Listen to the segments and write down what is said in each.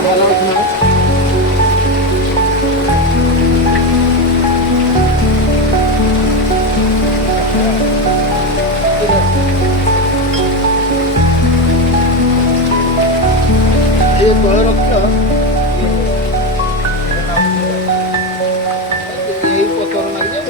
ভালো হচ্ছে না এই বড় রক্ত এই পতর লাগে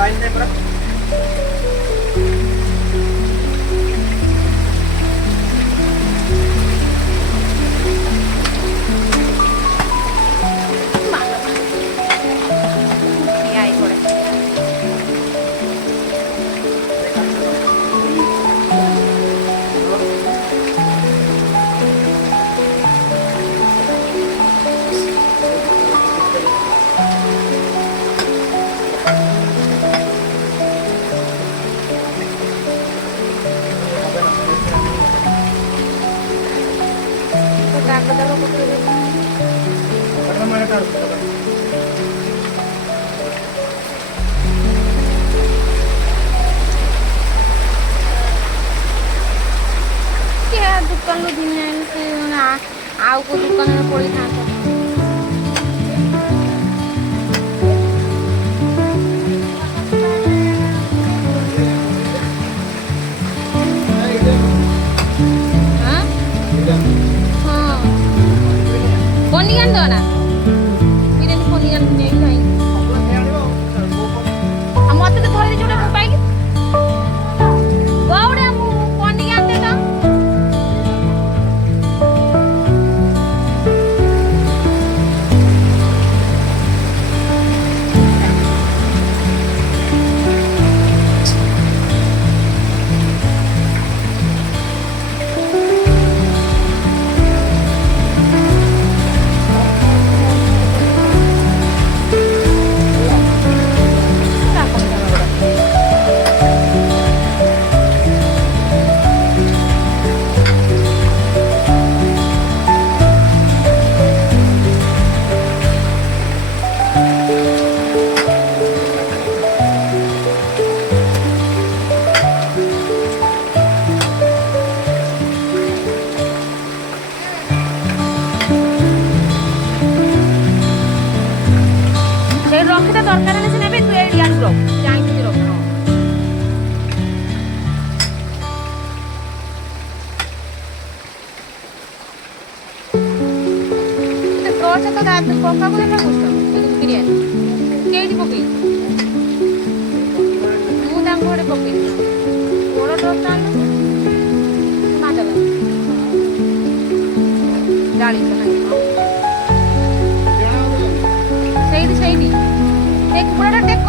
লাইন নেই ଦୋକାନରୁ ଦିନେ ଆଉ କୋଉ ଦୋକାନରେ ପଡ଼ିଥାନ୍ତା। ପନିକାନ ଦବ ନା ବିରିୟାନୀ ପନିକାନ ନେଇ ଭାଇ ଆଉ ମତେ ତ ଧରି ଦେଇଛୁ ଗୋଟେ ମୋବାଇଲ ଗଉଡେ ମୁଁ ପନିକାନ ଦେ ତ রক্ষিতা দরকার হলে নেবে তুই এই ইয়ার রখ যাই তুই রখ দশ তো দাঁত পকা বলে না বুঝতো বিরিয়ানি কেইটি পকেই ମୁଁ ତାଙ୍କ ଘରେ ପକେଇଲି ବଡ଼ ଡ୍ରପ୍ ଆଣିଲ ମାଦଲା ଜାଣିଛ ନାହିଁ ସେଇଠି ସେଇଠି ସେ କୁକୁଡ଼ାଟା ଟେକ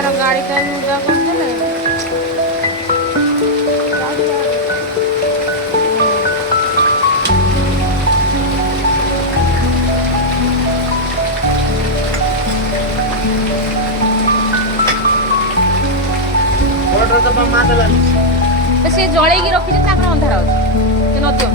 ତାର ଗାଡ଼ିଟା ଲୁଗା କରିଦେଲେ ଅର୍ଡର ତ ମା ଦେଲାନି। ସେ ଜଳେଇକି ରଖିଛନ୍ତି ତାଙ୍କର ଅନ୍ଧାର ଅଛି ସେ ନଦିଅ